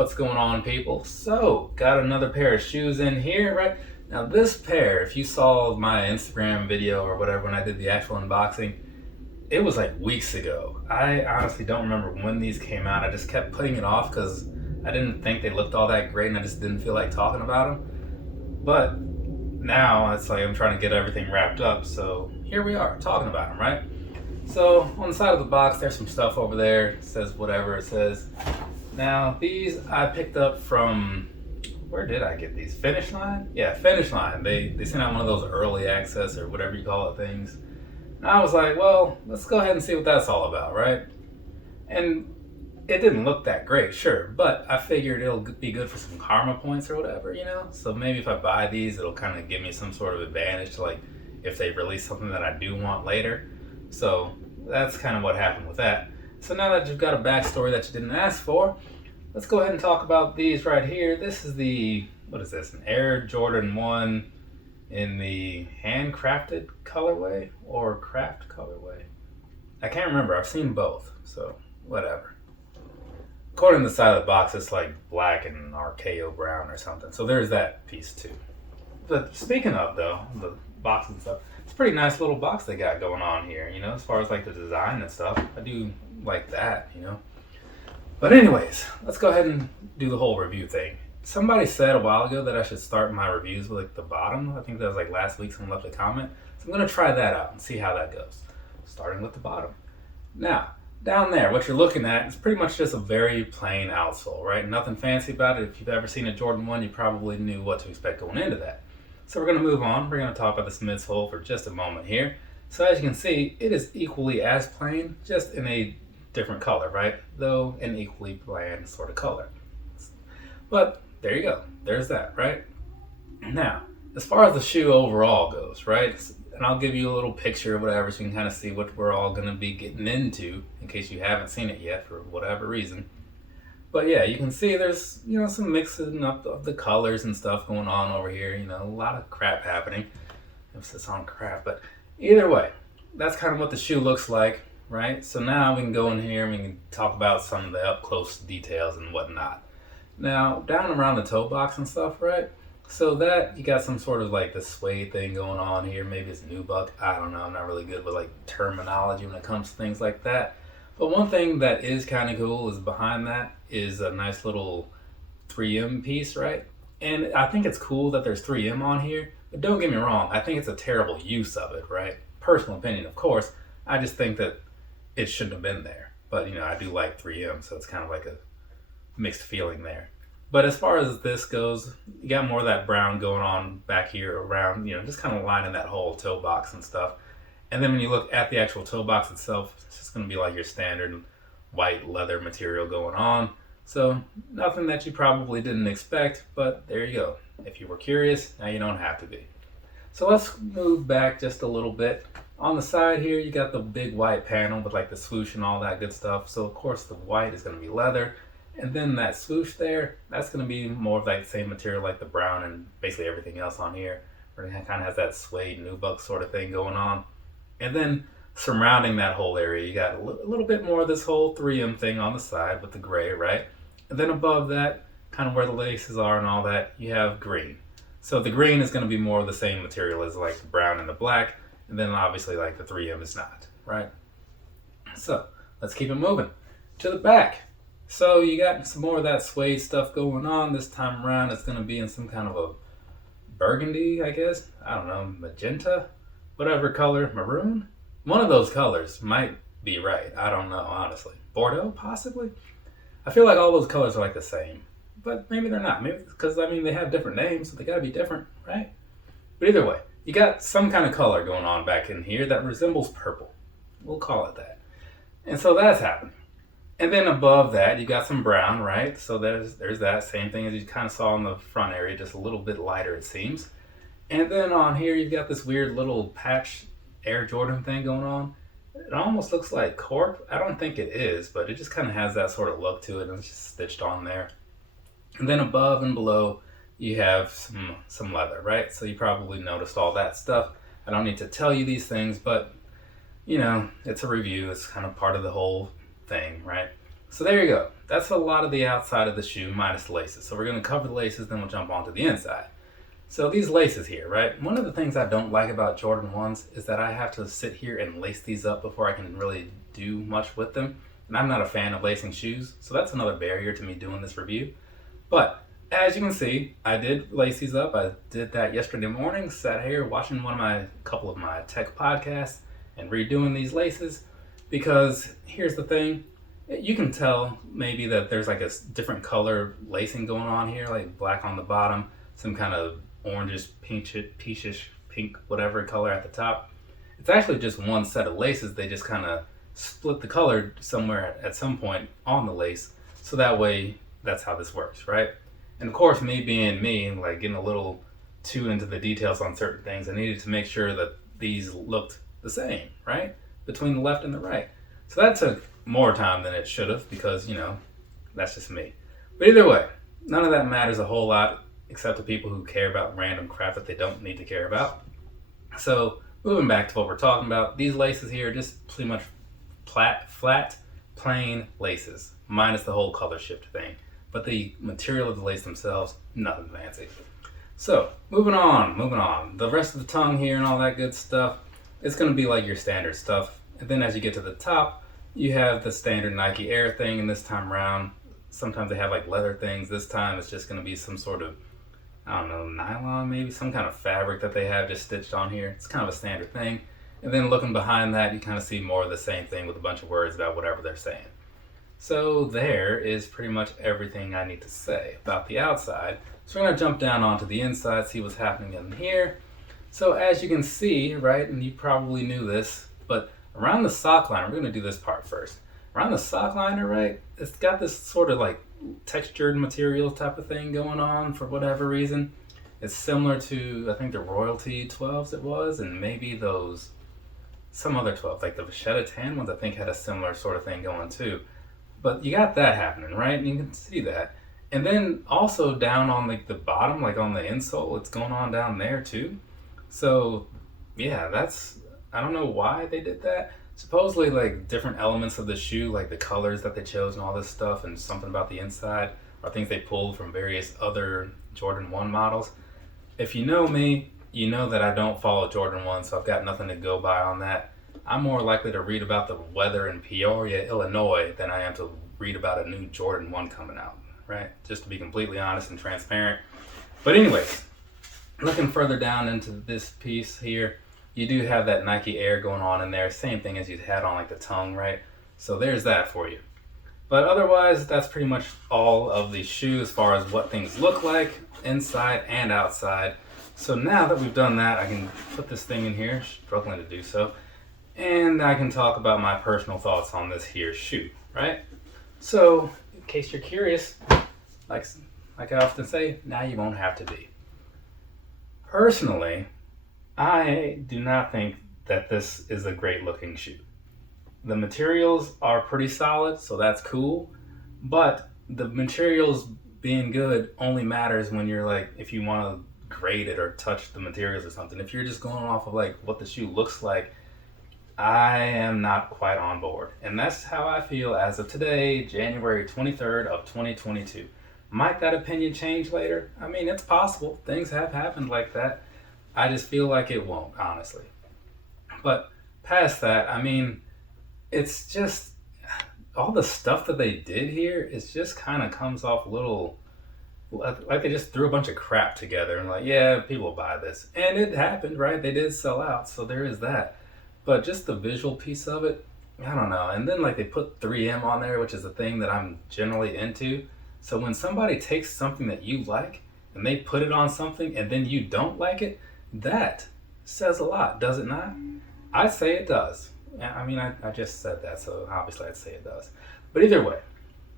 What's going on, people? So, got another pair of shoes in here, right? Now, this pair, if you saw my Instagram video or whatever when I did the actual unboxing, it was like weeks ago. I honestly don't remember when these came out. I just kept putting it off because I didn't think they looked all that great and I just didn't feel like talking about them. But now it's like I'm trying to get everything wrapped up, so here we are talking about them, right? So, on the side of the box, there's some stuff over there. It says whatever it says. Now, these I picked up from, where did I get these? Finish Line? Yeah, Finish Line. They sent out one of those early access or whatever you call it things. And I was like, well, let's go ahead and see what that's all about, right? And it didn't look that great, sure, but I figured it'll be good for some karma points or whatever, you know? So maybe if I buy these, it'll kind of give me some sort of advantage to, like, if they release something that I do want later. So that's kind of what happened with that. So now that you've got a backstory that you didn't ask for, let's go ahead and talk about these right here. This is the, what is this, an Air Jordan 1 in the handcrafted colorway or craft colorway? I can't remember. I've seen both, so whatever. According to the side of the box, it's like black and RKO brown or something. So there's that piece too. But speaking of, though, the box and stuff, it's a pretty nice little box they got going on here, you know, as far as like the design and stuff. I do like that, you know. But anyways, let's go ahead and do the whole review thing. Somebody said a while ago that I should start my reviews with like the bottom. I think that was like last week someone left a comment. So I'm going to try that out and see how that goes. Starting with the bottom. Now, down there, what you're looking at is pretty much just a very plain outsole, right? Nothing fancy about it. If you've ever seen a Jordan 1, you probably knew what to expect going into that. So we're going to move on. We're going to talk about this midsole for just a moment here. So as you can see, it is equally as plain, just in a different color, right? Though an equally bland sort of color. But there you go. There's that, right? Now, as far as the shoe overall goes, right? And I'll give you a little picture or whatever so you can kind of see what we're all going to be getting into in case you haven't seen it yet for whatever reason. But yeah, you can see there's, you know, some mixing up of the colors and stuff going on over here. You know, a lot of crap happening. Emphasis on crap. But either way, that's kind of what the shoe looks like, right? So now we can go in here and we can talk about some of the up close details and whatnot. Now, down around the toe box and stuff, right? So that, you got some sort of like the suede thing going on here. Maybe it's nubuck. I don't know. I'm not really good with like terminology when it comes to things like that. But one thing that is kind of cool is behind that is a nice little 3M piece, right? And I think it's cool that there's 3M on here, but don't get me wrong, I think it's a terrible use of it, right? Personal opinion, of course. I just think that it shouldn't have been there. But, you know, I do like 3M, so it's kind of like a mixed feeling there. But as far as this goes, you got more of that brown going on back here around, you know, just kind of lining that whole toe box and stuff. And then when you look at the actual toe box itself, it's just going to be like your standard white leather material going on. So nothing that you probably didn't expect, but there you go. If you were curious, now you don't have to be. So let's move back just a little bit. On the side here, you got the big white panel with like the swoosh and all that good stuff. So of course the white is going to be leather. And then that swoosh there, that's going to be more of like the same material like the brown and basically everything else on here. Where it kind of has that suede nubuck sort of thing going on. And then surrounding that whole area, you got a little bit more of this whole 3M thing on the side with the gray, right? And then above that, kind of where the laces are and all that, you have green. So the green is going to be more of the same material as like the brown and the black. And then obviously like the 3M is not, right? So let's keep it moving to the back. So you got some more of that suede stuff going on. This time around, it's going to be in some kind of a burgundy, I guess. I don't know, magenta, whatever color, maroon. One of those colors might be right. I don't know, honestly. Bordeaux, possibly? I feel like all those colors are like the same. But maybe they're not. Maybe because, I mean, they have different names, so they got to be different, right? But either way, you got some kind of color going on back in here that resembles purple. We'll call it that. And so that's happening. And then above that, you got some brown, right? So there's that same thing as you kind of saw in the front area, just a little bit lighter, it seems. And then on here, you've got this weird little patch Air Jordan thing going on. It almost looks like cork. I don't think it is, but it just kind of has that sort of look to it, and it's just stitched on there. And then above and below, you have some leather, right? So you probably noticed all that stuff. I don't need to tell you these things, but, you know, it's a review. It's kind of part of the whole thing, right? So there you go. That's a lot of the outside of the shoe minus the laces. So we're going to cover the laces, then we'll jump onto the inside. So these laces here, right? One of the things I don't like about Jordan 1s is that I have to sit here and lace these up before I can really do much with them. And I'm not a fan of lacing shoes, so that's another barrier to me doing this review. But as you can see, I did lace these up. I did that yesterday morning, sat here watching couple of my tech podcasts and redoing these laces, because here's the thing. You can tell maybe that there's like a different color lacing going on here, like black on the bottom, some kind of orangish, peachish, pink, whatever color at the top. It's actually just one set of laces. They just kind of split the color somewhere at some point on the lace, so that way that's how this works, right? And of course, me being me, like getting a little too into the details on certain things, I needed to make sure that these looked the same, right? Between the left and the right. So that took more time than it should have, because, you know, that's just me. But either way, none of that matters a whole lot, except to people who care about random crap that they don't need to care about. So moving back to what we're talking about, these laces here are just pretty much flat, plain laces, minus the whole color shift thing. But the material of the lace themselves, nothing fancy. So moving on. The rest of the tongue here and all that good stuff, it's going to be like your standard stuff. And then as you get to the top, you have the standard Nike Air thing, and this time around, sometimes they have like leather things. This time it's just going to be some sort of, I don't know, nylon maybe, some kind of fabric that they have just stitched on here. It's kind of a standard thing. And then looking behind that, you kind of see more of the same thing with a bunch of words about whatever they're saying. So there is pretty much everything I need to say about the outside. So we're going to jump down onto the inside, see what's happening in here. So as you can see, right, and you probably knew this, but around the sock liner, we're going to do this part first. Around the sock liner, right, it's got this sort of like textured material type of thing going on for whatever reason. It's similar to, I think, the Royalty 12s it was, and maybe some other 12s, like the Vachetta Tan ones, I think had a similar sort of thing going too. But you got that happening, right? And you can see that. And then also down on like the bottom, like on the insole, it's going on down there too. So yeah, I don't know why they did that. Supposedly like different elements of the shoe, like the colors that they chose and all this stuff, and something about the inside are things they pulled from various other Jordan 1 models. If you know me, you know that I don't follow Jordan 1, so I've got nothing to go by on that. I'm more likely to read about the weather in Peoria, Illinois, than I am to read about a new Jordan 1 coming out, right? Just to be completely honest and transparent. But anyways, looking further down into this piece here, you do have that Nike Air going on in there. Same thing as you had on like the tongue, right? So there's that for you. But otherwise, that's pretty much all of the shoe as far as what things look like inside and outside. So now that we've done that, I can put this thing in here, struggling to do so, and I can talk about my personal thoughts on this here shoe, right? So, in case you're curious, like I often say, now you won't have to be. Personally, I do not think that this is a great looking shoe. The materials are pretty solid, so that's cool, but the materials being good only matters when you're like, if you want to grade it or touch the materials or something. If you're just going off of like what the shoe looks like, I am not quite on board. And that's how I feel as of today, January 23rd of 2022. Might that opinion change later? I mean, it's possible. Things have happened like that. I just feel like it won't, honestly. But past that, I mean, it's just all the stuff that they did here, it just kind of comes off a little like they just threw a bunch of crap together and like, yeah, people will buy this. And it happened, right? They did sell out, so there is that. But just the visual piece of it, I don't know. And then like they put 3M on there, which is a thing that I'm generally into. So when somebody takes something that you like and they put it on something and then you don't like it, that says a lot, does it not? I'd say it does. I mean, I just said that, so obviously I'd say it does. But either way,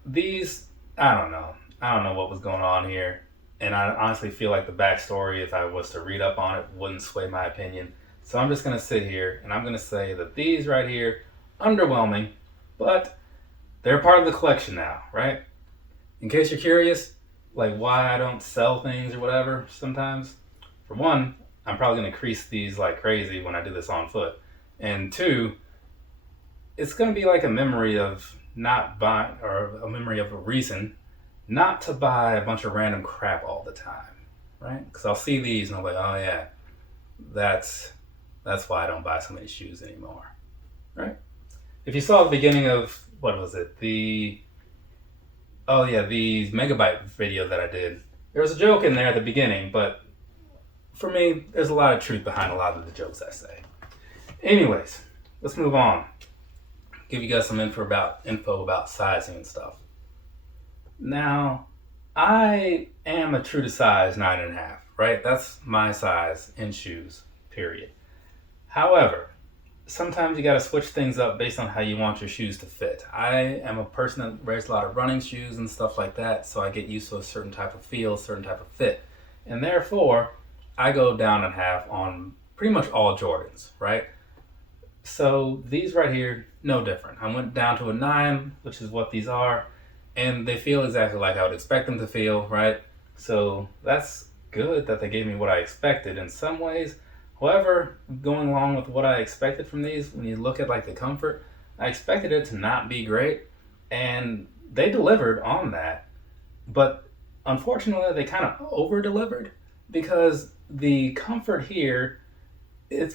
these, I don't know. I don't know what was going on here. And I honestly feel like the backstory, if I was to read up on it, wouldn't sway my opinion. So I'm just going to sit here and I'm going to say that these right here, underwhelming, but they're part of the collection now, right? In case you're curious, like why I don't sell things or whatever sometimes. For one, I'm probably going to crease these like crazy when I do this on foot. And two, it's going to be like a memory of not buy, or a memory of a reason not to buy a bunch of random crap all the time, right? Because I'll see these and I'm like, oh yeah, that's why I don't buy so many shoes anymore, right? If you saw the beginning of, what was it, the megabyte video that I did, there was a joke in there at the beginning, but for me, there's a lot of truth behind a lot of the jokes I say. Anyways, let's move on. Give you guys some info about sizing and stuff. Now, I am a true to size 9.5, right? That's my size in shoes, period. However, sometimes you got to switch things up based on how you want your shoes to fit. I am a person that wears a lot of running shoes and stuff like that, so I get used to a certain type of feel, certain type of fit. And therefore, I go down in half on pretty much all Jordans, right? So these right here, no different. I went down to a 9, which is what these are, and they feel exactly like I would expect them to feel, right? So that's good that they gave me what I expected in some ways. However, going along with what I expected from these, when you look at like the comfort, I expected it to not be great, and they delivered on that. But unfortunately, they kind of over-delivered, because the comfort here,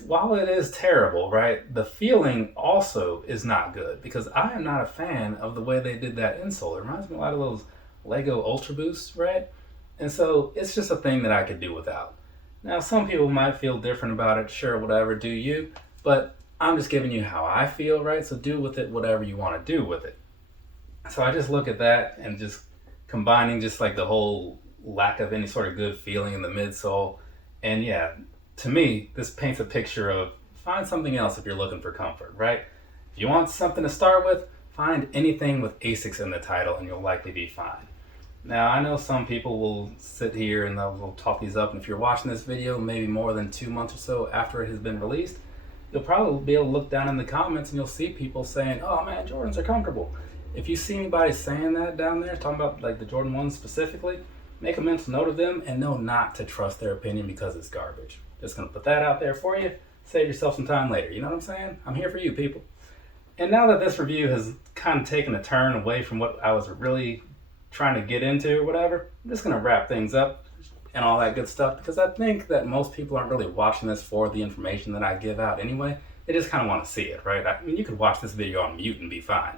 while it is terrible, right? The feeling also is not good, because I am not a fan of the way they did that insole. It reminds me a lot of those Lego Ultra Boosts, right? And so it's just a thing that I could do without. Now, some people might feel different about it. Sure, whatever, do you? But I'm just giving you how I feel, right? So do with it whatever you want to do with it. So I just look at that and just combining just like the whole lack of any sort of good feeling in the midsole. And yeah, to me, this paints a picture of find something else if you're looking for comfort, right? If you want something to start with, find anything with ASICS in the title and you'll likely be fine. Now, I know some people will sit here and they'll talk these up, and if you're watching this video maybe more than 2 months or so after it has been released, you'll probably be able to look down in the comments and you'll see people saying, oh man, Jordans are comfortable. If you see anybody saying that down there, talking about like the Jordan 1 specifically, make a mental note of them and know not to trust their opinion because it's garbage. Just gonna put that out there for you. Save yourself some time later. You know what I'm saying? I'm here for you, people. And now that this review has kind of taken a turn away from what I was really trying to get into or whatever, I'm just gonna wrap things up and all that good stuff, because I think that most people aren't really watching this for the information that I give out anyway. They just kind of want to see it, right? I mean, you could watch this video on mute and be fine.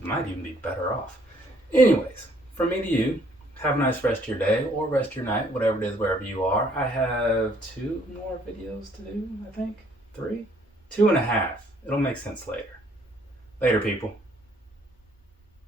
You might even be better off. Anyways, from me to you, have a nice rest of your day or rest of your night, whatever it is, wherever you are. I have 2 more videos to do, I think. 3? 2.5. It'll make sense later. Later, people.